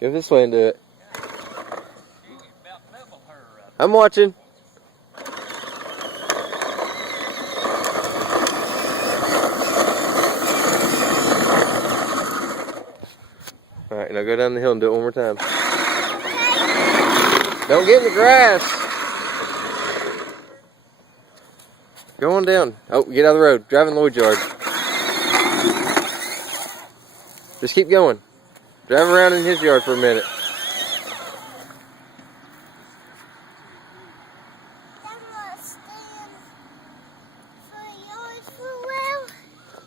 Go this way and do it. I'm watching. Alright, now go down the hill and do it one more time. Don't get in the grass. Go on down. Oh, get out of the road. Drive in Lloyd's yard. Just keep going. Drive around in his yard for a minute.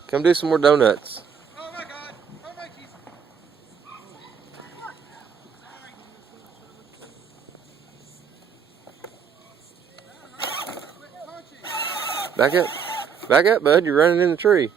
Come do some more donuts. Oh my God! Oh my Jesus! Back up. Back up, bud. You're running in the tree.